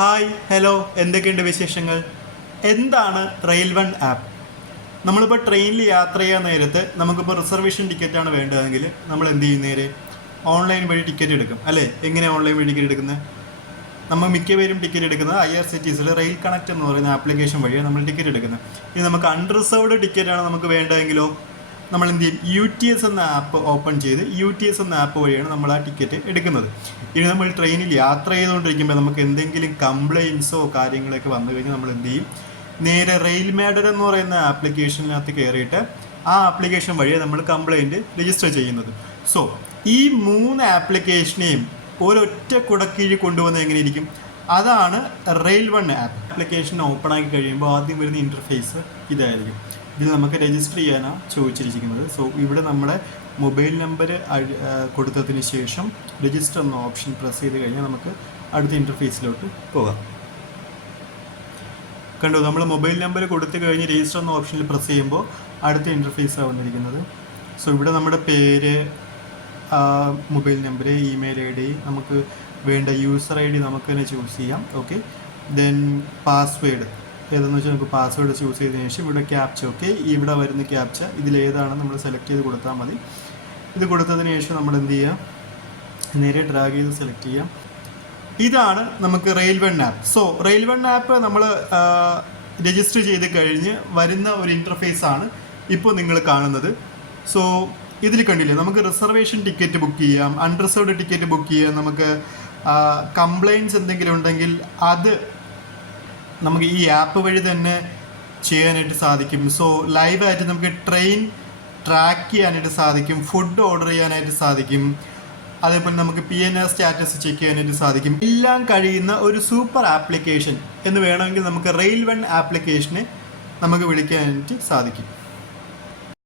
Hi hello എന്തൊക്കെയുണ്ട് വിശേഷങ്ങൾ? എന്താണ് റെയിൽ വൺ ആപ്പ്? നമ്മളിപ്പോൾ ട്രെയിനിൽ യാത്ര ചെയ്യാൻ നേരത്ത് നമുക്കിപ്പോൾ റിസർവേഷൻ ടിക്കറ്റാണ് വേണ്ടതെങ്കിൽ നമ്മൾ എന്ത് ചെയ്യും? നേരെ ഓൺലൈൻ വഴി ടിക്കറ്റ് എടുക്കും അല്ലേ? എങ്ങനെ ഓൺലൈൻ വഴി ടിക്കറ്റ് എടുക്കുന്നത്? നമ്മൾ മിക്കവരും ടിക്കറ്റ് എടുക്കുന്നത് IRCTC റെയിൽ കണക്ട് എന്ന് പറയുന്ന ആപ്ലിക്കേഷൻ വഴിയാണ് നമ്മൾ ടിക്കറ്റ് എടുക്കുന്നത്. ഇനി നമുക്ക് അൺറിസർവ്ഡ് ടിക്കറ്റാണ് നമുക്ക് വേണ്ടതെങ്കിലോ നമ്മൾ എന്ത് ചെയ്യും? UTS എന്ന ആപ്പ് ഓപ്പൺ ചെയ്ത് UTS എന്ന ആപ്പ് വഴിയാണ് നമ്മൾ ആ ടിക്കറ്റ് എടുക്കുന്നത്. ഇനി നമ്മൾ ട്രെയിനിൽ യാത്ര ചെയ്തുകൊണ്ടിരിക്കുമ്പോൾ നമുക്ക് എന്തെങ്കിലും കംപ്ലയിൻസോ കാര്യങ്ങളൊക്കെ വന്നു കഴിഞ്ഞാൽ നമ്മൾ എന്ത് ചെയ്യും? നേരെ റെയിൽ മാഡർ എന്ന് പറയുന്ന ആപ്ലിക്കേഷനകത്ത് കയറിയിട്ട് ആ ആപ്ലിക്കേഷൻ വഴിയാണ് നമ്മൾ കംപ്ലയിൻറ്റ് രജിസ്റ്റർ ചെയ്യുന്നത്. സോ ഈ 3 ആപ്ലിക്കേഷനെയും ഒരൊറ്റ കുടക്കീഴിൽ കൊണ്ടുവന്ന് എങ്ങനെ ഇരിക്കും? അതാണ് rail one app. Application open ആക്കി കഴിയുമ്പോൾ ആദ്യം വരുന്ന ഇൻ്റർഫേസ് ഇതായിരിക്കും. ഇതിൽ നമുക്ക് രജിസ്റ്റർ ചെയ്യാനാണ് ചോദിച്ചിരിക്കുന്നത്. സോ ഇവിടെ നമ്മുടെ മൊബൈൽ നമ്പർ കൊടുത്തതിന് ശേഷം രജിസ്റ്റർ എന്ന ഓപ്ഷൻ പ്രസ് ചെയ്ത് കഴിഞ്ഞാൽ നമുക്ക് അടുത്ത ഇൻ്റർഫേസിലോട്ട് പോകാം. കണ്ടു, നമ്മൾ മൊബൈൽ നമ്പർ കൊടുത്തു കഴിഞ്ഞ് രജിസ്റ്റർ എന്ന ഓപ്ഷനിൽ പ്രസ് ചെയ്യുമ്പോൾ അടുത്ത ഇൻ്റർഫേസാണ് വന്നിരിക്കുന്നത്. സോ ഇവിടെ നമ്മുടെ പേര്, മൊബൈൽ നമ്പർ, ഇമെയിൽ ID, നമുക്ക് വേണ്ട യൂസർ ID നമുക്ക് തന്നെ ചൂസ് ചെയ്യാം. ഓക്കെ, ദെൻ പാസ്വേഡ് ഏതെന്ന് വെച്ചാൽ നമുക്ക് പാസ്വേഡ് ചൂസ് ചെയ്തതിന് ശേഷം ഇവിടെ ക്യാപ്ച. ഓക്കെ, ഇവിടെ വരുന്ന ക്യാപ്ച ഇതിലേതാണ് നമ്മൾ സെലക്ട് ചെയ്ത് കൊടുത്താൽ മതി. ഇത് കൊടുത്തതിന് ശേഷം നമ്മൾ എന്ത് ചെയ്യാം? നേരെ ഡ്രാഗ് ചെയ്ത് സെലക്ട് ചെയ്യാം. ഇതാണ് നമുക്ക് rail one app. So rail one app നമ്മൾ രജിസ്റ്റർ ചെയ്ത് കഴിഞ്ഞ് വരുന്ന ഒരു ഇൻ്റർഫേസാണ് ഇപ്പോൾ നിങ്ങൾ കാണുന്നത്. സോ ഇതിൽ കണ്ടില്ലേ, നമുക്ക് റിസർവേഷൻ ടിക്കറ്റ് ബുക്ക് ചെയ്യാം, അൺറിസർവ്ഡ് ടിക്കറ്റ് ബുക്ക് ചെയ്യാം, നമുക്ക് കംപ്ലയിൻറ്റ്സ് എന്തെങ്കിലും ഉണ്ടെങ്കിൽ അത് നമുക്ക് ഈ ആപ്പ് വഴി തന്നെ ചെയ്യാനായിട്ട് സാധിക്കും. സോ ലൈവായിട്ട് നമുക്ക് ട്രെയിൻ ട്രാക്ക് ചെയ്യാനായിട്ട് സാധിക്കും, ഫുഡ് ഓർഡർ ചെയ്യാനായിട്ട് സാധിക്കും, അതേപോലെ നമുക്ക് PNR സ്റ്റാറ്റസ് ചെക്ക് ചെയ്യാനായിട്ട് സാധിക്കും. എല്ലാം കഴിയുന്ന ഒരു സൂപ്പർ ആപ്ലിക്കേഷൻ എന്ന് വേണമെങ്കിൽ നമുക്ക് റെയിൽ വൺ ആപ്ലിക്കേഷനെ നമുക്ക് വിളിക്കാനായിട്ട് സാധിക്കും.